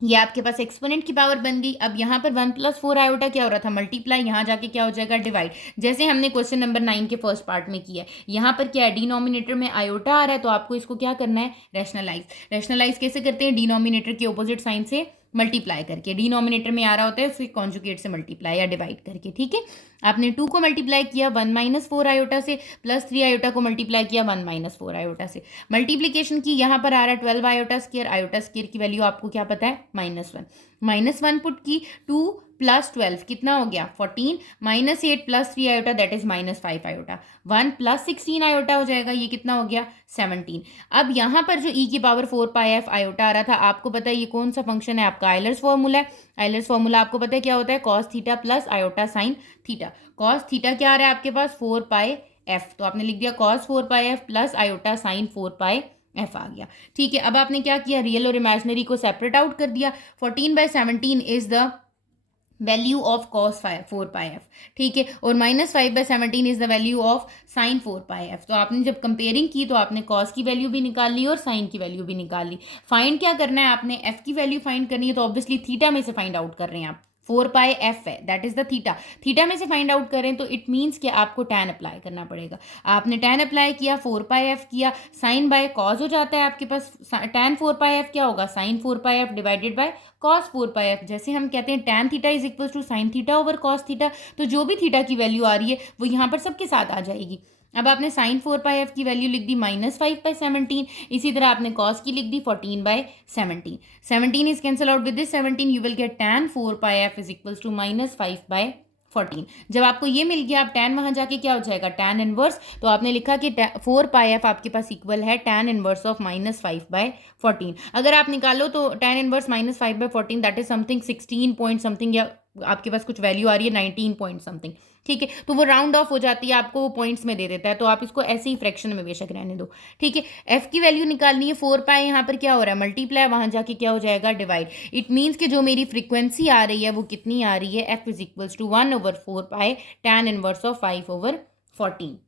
ये आपके पास एक्सपोनेंट की पावर बन गई। अब यहाँ पर 1 + 4 आयोटा क्या हो रहा था, मल्टीप्लाई, यहाँ जाके क्या हो जाएगा, डिवाइड, जैसे हमने क्वेश्चन नंबर 9 के फर्स्ट पार्ट में किया है। यहाँ पर क्या है, डिनोमिनेटर में आयोटा आ रहा है, तो आपको इसको क्या करना है, रैशनलाइज। रैशनलाइज कैसे करते हैं, डिनोमिनेटर के ऑपोजिट साइन से मल्टीप्लाई करके, डिनोमिनेटर में आ रहा होता है फिर कॉन्जुगेट से मल्टीप्लाई या डिवाइड करके। ठीक है, आपने 2 को मल्टीप्लाई किया 1 - 4 आयोटा से, प्लस 3 आयोटा को मल्टीप्लाई किया 1 - 4 आयोटा से, मल्टीप्लीकेशन की, यहाँ पर आ रहा है 12 आयोटा स्क्वायर की वैल्यू आपको क्या पता है, -1 पुट की, 2 + 12 कितना हो गया 14, -8 + 3 iota that is -5 iota, 1 + 16 iota हो जाएगा, ये कितना हो गया 17। अब यहाँ पर जो ई की पावर 4 पाई एफ आयोटा आ रहा था, आपको पता है ये कौन सा फंक्शन है, आपका आयलर्स फॉर्मूला है। आयलर्स फॉर्मूला आपको पता है क्या होता है, cos theta plus iota sine theta. Cos theta क्या आ रहा है आपके पास, 4 पाई एफ, तो आपने लिख दिया cos 4 pi F plus iota sign 4 pi F आ गया। ठीक है, अब आपने क्या किया, रियल और इमेजिनरी को सेपरेट आउट कर दिया। 14/17 is the value of cos 4 pi F. ठीक है, और -5/17 is the value of sine 4 pi F. तो आपने जब कंपेयरिंग की तो आपने कॉस की वैल्यू भी निकाल ली और साइन की वैल्यू भी निकाल ली। फाइंड क्या करना है, आपने एफ की वैल्यू फाइंड करनी है, तो ऑब्वियसली थीटा में से फाइंड आउट कर रहे हैं आप, 4 पाई एफ है that is the theta. Theta में से फाइंड आउट करें तो इट मीन्स कि आपको टैन अप्लाई करना पड़ेगा। आपने टैन अप्लाई किया, 4 पाई एफ किया, साइन बाय कॉस हो जाता है आपके पास, टैन 4 पाई एफ क्या होगा, sine 4 pi f divided by cos 4 pi f. जैसे हम कहते हैं tan theta is equal to sine theta over cos theta, तो जो भी थीटा की वैल्यू आ रही है वो यहाँ पर सबके साथ आ जाएगी। अब आपने साइन 4 पाई एफ की वैल्यू लिख दी -5/17, इसी तरह आपने कॉस की लिख दी 14/17। 17 is cancel out with this 17, you will get tan 4 pi f is equal to -5/14। जब आपको ये मिल गया, आप टैन वहां जाके क्या हो जाएगा, टैन इनवर्स, तो आपने लिखा कि 4 पाई एफ आपके पास इक्वल है टैन इनवर्स ऑफ -5/14। अगर आप निकालो तो tan inverse -5/14 that is something 16 point something, या आपके पास कुछ वैल्यू आ रही है 19 पॉइंट समथिंग। ठीक है, तो वो राउंड ऑफ हो जाती है, आपको पॉइंट्स में दे देता है, तो आप इसको ऐसे ही फ्रैक्शन में बेशक रहने दो। ठीक है, एफ की वैल्यू निकालनी है, 4 पाई यहाँ पर क्या हो रहा है, मल्टीप्लाई, वहां जाके क्या हो जाएगा, डिवाइड। इट मीन्स कि जो मेरी फ्रीक्वेंसी आ रही है वो कितनी आ रही है, f is equals to 1/4 pi tan inverse of 5/14।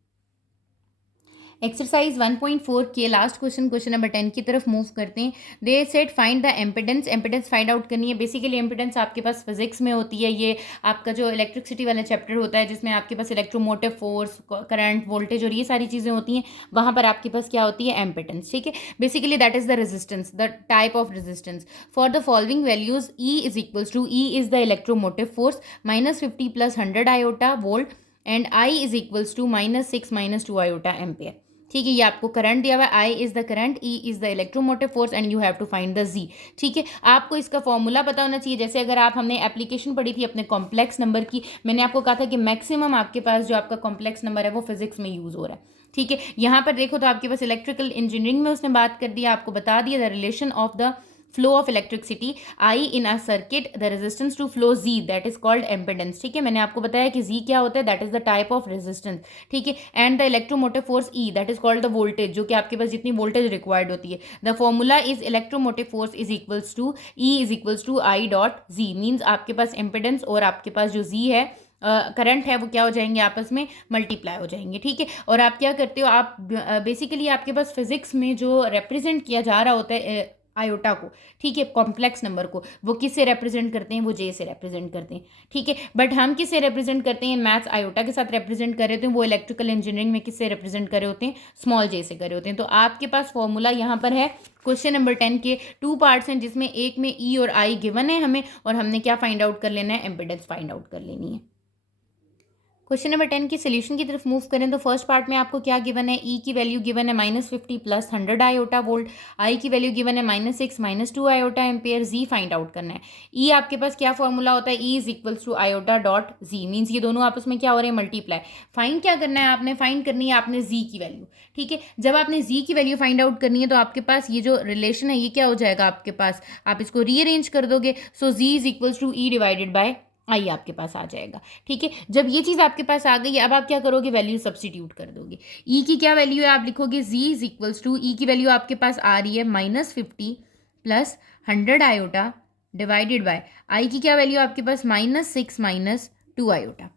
Exercise 1.4 के लास्ट क्वेश्चन नंबर 10 की तरफ मूव करते हैं। They said find the impedance, impedance find out करनी है। बेसिकली एम्पिडेंस आपके पास फिजिक्स में होती है, ये आपका जो इलेक्ट्रिसिटी वाला चैप्टर होता है जिसमें आपके पास इलेक्ट्रोमोटिव फोर्स, करंट, वोल्टेज और ये सारी चीज़ें होती हैं, वहाँ पर आपके पास क्या होती है, एम्पिडेंस। ठीक है, basically that is the resistance, the type of resistance for the following values. E is equals to, E is the electromotive force -50 + 100 iota volt, and I is equals to -6 - 2 iota ampere. ठीक है, ये आपको current दिया हुआ है, I is the current, E is the electromotive force, and you have to find the Z. ठीक है, आपको इसका फॉर्मूला पता होना चाहिए। जैसे अगर आप, हमने एप्लीकेशन पढ़ी थी अपने कॉम्प्लेक्स नंबर की, मैंने आपको कहा था कि मैक्सिमम आपके पास जो आपका कॉम्प्लेक्स नंबर है वो फिजिक्स में यूज हो रहा है। ठीक है, यहाँ पर देखो तो आपके पास इलेक्ट्रिकल इंजीनियरिंग में उसने बात कर दिया, आपको बता दिया the relation of the flow of electricity I in a circuit, the resistance to flow Z, that is called impedance। ठीक है, मैंने आपको बताया कि Z क्या होता है, that is the type of resistance। ठीक है, and the electromotive force E, that is called the voltage, जो कि आपके पास जितनी voltage required होती है। the formula is electromotive force is equals to E is equals to I dot Z, means आपके पास impedance और आपके पास जो Z है, करंट है, वो क्या हो जाएंगे, आपस में मल्टीप्लाई हो जाएंगे। ठीक है, और आप क्या करते हो, आप बेसिकली आपके पास फिजिक्स में जो रिप्रेजेंट किया जा रहा होता है आयोटा को, ठीक है, कॉम्प्लेक्स नंबर को, वो किससे रिप्रेजेंट करते हैं, वो जे से रिप्रेजेंट करते हैं, ठीक है। बट हम किससे रिप्रेजेंट करते हैं, मैथ्स आयोटा के साथ रिप्रेजेंट कर रहे होते हैं, वो इलेक्ट्रिकल इंजीनियरिंग में किससे रिप्रेजेंट कर रहे होते हैं, स्मॉल जे से कर रहे होते हैं। तो आपके पास फॉर्मूला यहाँ पर है क्वेश्चन नंबर 10 के 2 पार्ट्स हैं, जिसमें एक में ई और आई गिवन है हमें, और हमने क्या फाइंड आउट कर लेना है, एम्पिडेंस फाइंड आउट कर लेनी है। क्वेश्चन नंबर 10 की सोल्यूशन की तरफ मूव करें तो फर्स्ट पार्ट में आपको क्या गिवन है, ई की वैल्यू गिवन है -50 प्लस 100 आयोटा वोल्ट, आई की वैल्यू गिवन है -6 -2 iota ampere, z find out करना है। ई आपके पास क्या फॉर्मूला होता है, e is equals to iota dot z, means ये दोनों आपस में क्या हो रहे हैं, मल्टीप्लाई। फाइंड क्या करना है आपने, फाइंड करनी है आपने जी की वैल्यू, ठीक है। जब आपने जी की वैल्यू फाइंड आउट करनी है तो आपके पास ये जो रिलेशन है ये क्या हो जाएगा आपके पास, आप इसको रीअरेंज कर दोगे, so Z is equals to E divided by I आपके पास आ जाएगा, ठीक है। जब ये चीज़ आपके पास आ गई, अब आप क्या करोगे, वैल्यू सब्स्टिट्यूट कर दोगे। ई की क्या वैल्यू है, आप लिखोगे जी इज इक्वल्स टू, ई की वैल्यू आपके पास आ रही है -50 प्लस 100 आयोटा डिवाइडेड बाय आई की क्या वैल्यू आपके पास -6 -2 आयोटा,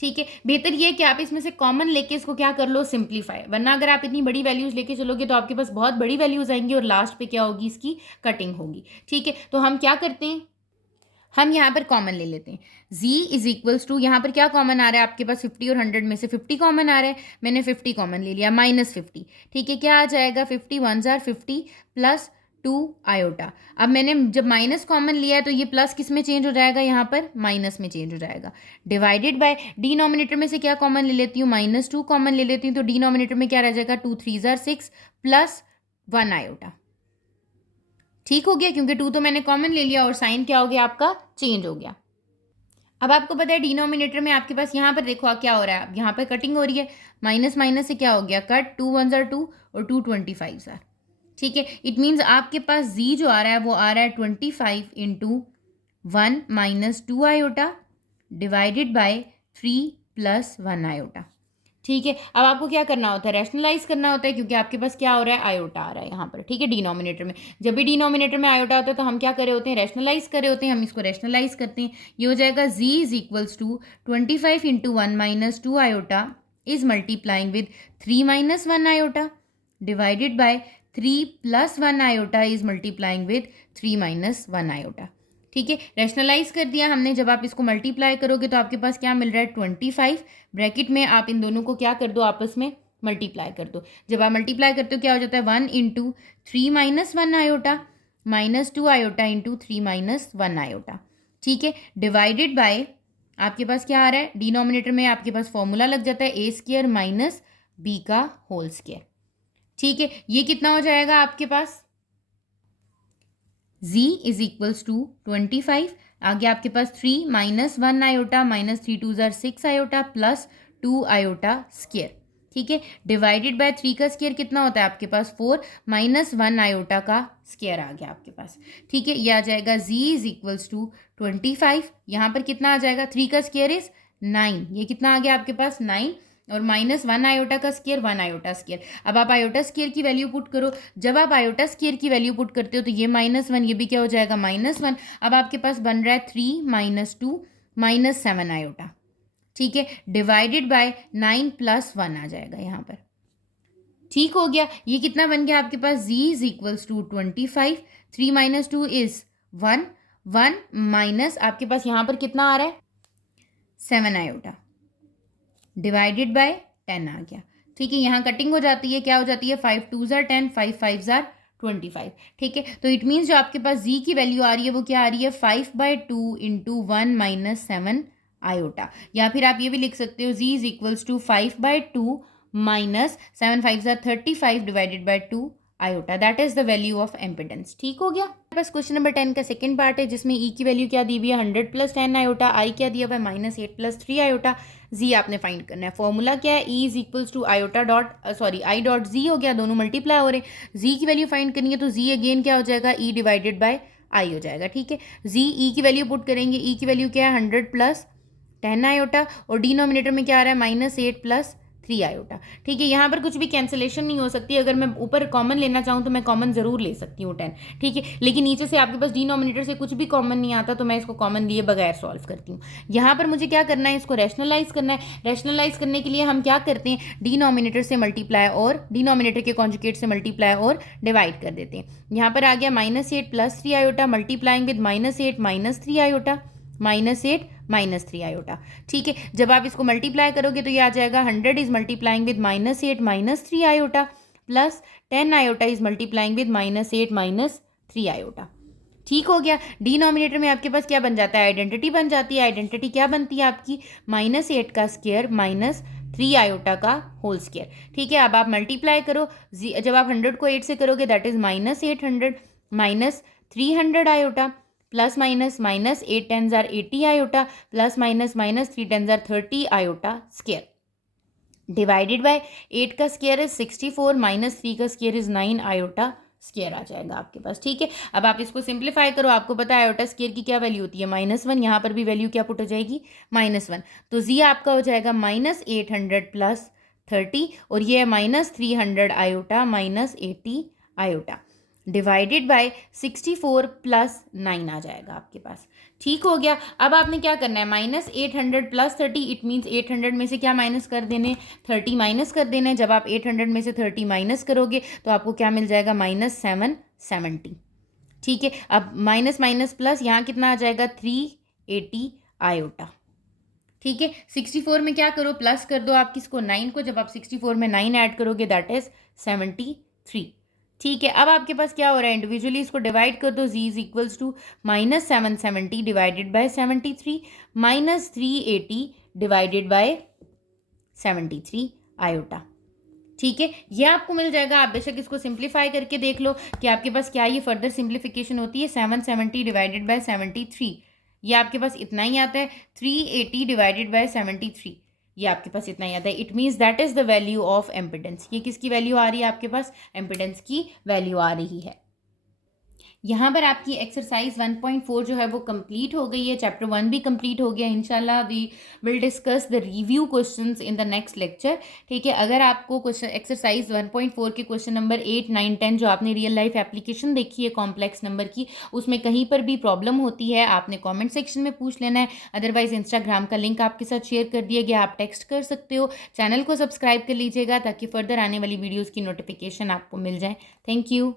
ठीक है। बेहतर ये है कि आप इसमें से कॉमन लेके इसको क्या कर लो, सिंप्लीफाई, वरना अगर आप इतनी बड़ी वैल्यूज लेके चलोगे तो आपके पास बहुत बड़ी वैल्यूज आएंगी और लास्ट पे क्या होगी, इसकी कटिंग होगी, ठीक है। तो हम क्या करते हैं, हम यहाँ पर कॉमन ले लेते हैं, z इज इक्वल्स टू, यहाँ पर क्या कॉमन आ रहा है आपके पास, 50 और 100 में से 50 कॉमन आ रहा है, मैंने 50 कॉमन ले लिया, -50, ठीक है। क्या आ जाएगा, 50 1 जार 50 प्लस 2 आयोटा। अब मैंने जब माइनस कॉमन लिया है तो ये प्लस किस में चेंज हो जाएगा, यहाँ पर माइनस में चेंज हो जाएगा, डिवाइडेड बाय डिनोमिनेटर में से क्या कॉमन ले लेती हूँ, -2 कॉमन ले लेती हूँ, तो डिनोमिनेटर में क्या रह जाएगा, 2 3 जार 6 प्लस 1 आयोटा, ठीक हो गया, क्योंकि 2 तो मैंने कॉमन ले लिया और साइन क्या हो गया आपका, चेंज हो गया। अब आपको पता है डिनोमिनेटर में आपके पास यहाँ पर देखो क्या हो रहा है, यहाँ पर कटिंग हो रही है, माइनस माइनस से क्या हो गया, कट, 2 1 जार 2 और 2 25 जार, ठीक है। इट मीन्स आपके पास जी जो आ रहा है वो आ रहा है 25 into 1 - 2 iota divided by 3 plus 1 iota, ठीक है। अब आपको क्या करना होता है, रैशनलाइज करना होता है, क्योंकि आपके पास क्या हो रहा है, आयोटा आ रहा है यहाँ पर, ठीक है, डिनोमिनेटर में। जब भी डिनोमिनेटर में आयोटा होता है तो हम क्या करे होते हैं, रैशनलाइज करे होते हैं, हम इसको रैशनलाइज करते हैं, ये हो जाएगा z is equals to 25 into 1 - 2 iota is multiplying with 3 - 1 iota divided by 3 plus 1 iota is multiplying with 3 - 1 iota, ठीक है। रैशनलाइज कर दिया हमने, जब आप इसको मल्टीप्लाई करोगे तो आपके पास क्या मिल रहा है, 25, ब्रैकेट में आप इन दोनों को क्या कर दो, आपस में मल्टीप्लाई कर दो। जब आप मल्टीप्लाई करते हो क्या हो जाता है, 1 into 3 - 1 iota -2 iota into 3 - 1 iota, ठीक है, डिवाइडेड बाय आपके पास क्या आ रहा है, डिनोमिनेटर में आपके पास फॉर्मूला लग जाता है a² माइनस b का होल स्क्वायर, ठीक है। ये कितना हो जाएगा आपके पास, z इज इक्वल्स टू 25, आगे आपके पास 3 - 1 iota -3 2 jar 6 iota plus 2 iota square, ठीक है, डिवाइडेड बाय 3 का स्क्वायर कितना होता है आपके पास, 4 -1 आयोटा का स्क्वायर आ गया आपके पास, ठीक है। ये आ जाएगा z इज इक्वल्स टू 25, यहाँ पर कितना आ जाएगा, 3 का स्क्वायर इज 9, ये कितना आ गया आपके पास 9, और -1 आयोटा का स्क्वायर 1 आयोटा स्क्वायर। अब आप आयोटा स्क्वायर की वैल्यू पुट करो, जब आप आयोटा स्क्वायर की वैल्यू पुट करते हो तो ये -1, ये भी क्या हो जाएगा, -1। अब आपके पास बन रहा है 3 - 2 -7 आयोटा, ठीक है, डिवाइडेड बाय 9 प्लस 1 आ जाएगा यहाँ पर, ठीक हो गया। ये कितना बन गया आपके पास, z is equals to 25, 3 - 2 is 1 1 minus आपके पास यहाँ पर कितना आ रहा है, 7 आयोटा डिवाइडेड बाय 10 आ गया, ठीक है। यहाँ कटिंग हो जाती है, क्या हो जाती है, 5 2 जार 10 5 5 जार 25, ठीक है। तो इट मीन्स जो आपके पास z की वैल्यू आ रही है वो क्या आ रही है, 5/2 इंटू 1 - 7 आयोटा, या फिर आप ये भी लिख सकते हो z is equals to 5/2 minus 7 5 जार 35 divided by 2 iota, that is the value of impedance, ठीक हो गया। बस क्वेश्चन नंबर 10 का सेकंड पार्ट है, जिसमें ई की वैल्यू क्या दी हुई है, 100 प्लस 10 आयोटा, आई क्या दिया हुआ है, -8 प्लस 3 आयोटा, जी आपने फाइंड करना है। फॉर्मूला क्या है, e is equals to iota dot i dot z हो गया, दोनों मल्टीप्लाई हो रहे हैं, जी की वैल्यू फाइंड करनी है तो जी अगेन क्या हो जाएगा, ई डिवाइडेड बाय आई हो जाएगा, ठीक है। जी ई की वैल्यू पुट करेंगे, ई की वैल्यू क्या है, 100 प्लस 10 आयोटा, और डिनोमिनेटर में क्या आ रहा है, -8 प्लस 3 आयोटा। ठीक है, यहाँ पर कुछ भी कैंसिलेशन नहीं हो सकती। अगर मैं ऊपर कॉमन लेना चाहूँ तो मैं कॉमन ज़रूर ले सकती हूँ 10। ठीक है, लेकिन नीचे से आपके पास डिनोमिनेटर से कुछ भी कॉमन नहीं आता तो मैं इसको कॉमन लिए बगैर सॉल्व करती हूँ। यहाँ पर मुझे क्या करना है, इसको रैशनलाइज करना है। रैशनलाइज करने के लिए हम क्या करते हैं, डिनोमिनेटर से मल्टीप्लाई और डिनोमिनेटर के कॉन्जुगेट से मल्टीप्लाई और डिवाइड कर देते हैं। यहाँ पर आ गया -8 + 3 iota multiplying with -8 - 3 iota, -8 - 3 iota. ठीक है, जब आप इसको मल्टीप्लाई करोगे तो ये आ जाएगा 100 is multiplying with -8 - 3 iota plus 10 iota is multiplying with -8 - 3 iota. ठीक हो गया। डिनोमिनेटर में आपके पास क्या बन जाता है, आइडेंटिटी बन जाती है। आइडेंटिटी क्या बनती है आपकी, -8 का स्क्वायर -3 आयोटा का होल स्क्वायर। ठीक है, अब आप मल्टीप्लाई करो, जब आप 100 को 8 से करोगे that is -800 -300 iota plus minus 8 10s are 80 iota plus minus 3 10s are 30 iota square divided bye 8 का स्क्वायर इज 64 -3 का स्क्वायर इज 9 आयोटा स्क्वायर आ जाएगा आपके पास। ठीक है, अब आप इसको सिंप्लीफाई करो, आपको पता है आयोटा स्क्वायर की क्या वैल्यू होती है, -1। यहाँ पर भी वैल्यू क्या पुट हो जाएगी, -1। तो जी आपका हो जाएगा -800 प्लस 30 और ये है -300 iota -80 iota divided bye 64 plus 9 आ जाएगा आपके पास। ठीक हो गया। अब आपने क्या करना है, -800 प्लस 30, इट मीन्स 800 में से क्या माइनस कर देने, 30 माइनस कर देने। जब आप 800 में से 30 माइनस करोगे तो आपको क्या मिल जाएगा, -770। ठीक है, अब माइनस माइनस प्लस यहाँ कितना आ जाएगा, 380 आयोटा। ठीक है, 64 में क्या करो, प्लस कर दो आप किसको, 9 को। जब आप 64 में 9 ऐड करोगे दैट इज 73। ठीक है, अब आपके पास क्या हो रहा है, इंडिविजुअली इसको डिवाइड कर दो। G is equals to -770 divided by 73 -380 divided by 73 iota. ठीक है, ये आपको मिल जाएगा। आप बेशक इसको सिंप्लीफाई करके देख लो कि आपके पास क्या ये फर्दर सिंप्लीफिकेशन होती है। 770 डिवाइडेड बाय 73 ये आपके पास इतना ही आता है। 380 डिवाइडेड बाय 73 ये आपके पास इतना ही आता है। It means that is the value of impedance. ये किसकी वैल्यू आ रही है आपके पास, एम्पिडेंस की वैल्यू आ रही है। यहाँ पर आपकी एक्सरसाइज 1.4 जो है वो कंप्लीट हो गई है। चैप्टर 1 भी कंप्लीट हो गया। इंशाल्लाह we will discuss the review questions in the next lecture. ठीक है, अगर आपको क्वेश्चन एक्सरसाइज 1.4 के क्वेश्चन नंबर 8 9 10 जो आपने रियल लाइफ एप्लीकेशन देखी है कॉम्प्लेक्स नंबर की, उसमें कहीं पर भी प्रॉब्लम होती है आपने कॉमेंट सेक्शन में पूछ लेना है। अदरवाइज इंस्टाग्राम का लिंक आपके साथ शेयर कर दिया गया, आप टेक्स्ट कर सकते हो। चैनल को सब्सक्राइब कर लीजिएगा ताकि फर्दर आने वाली वीडियोज़ की नोटिफिकेशन आपको मिल जाए। Thank you.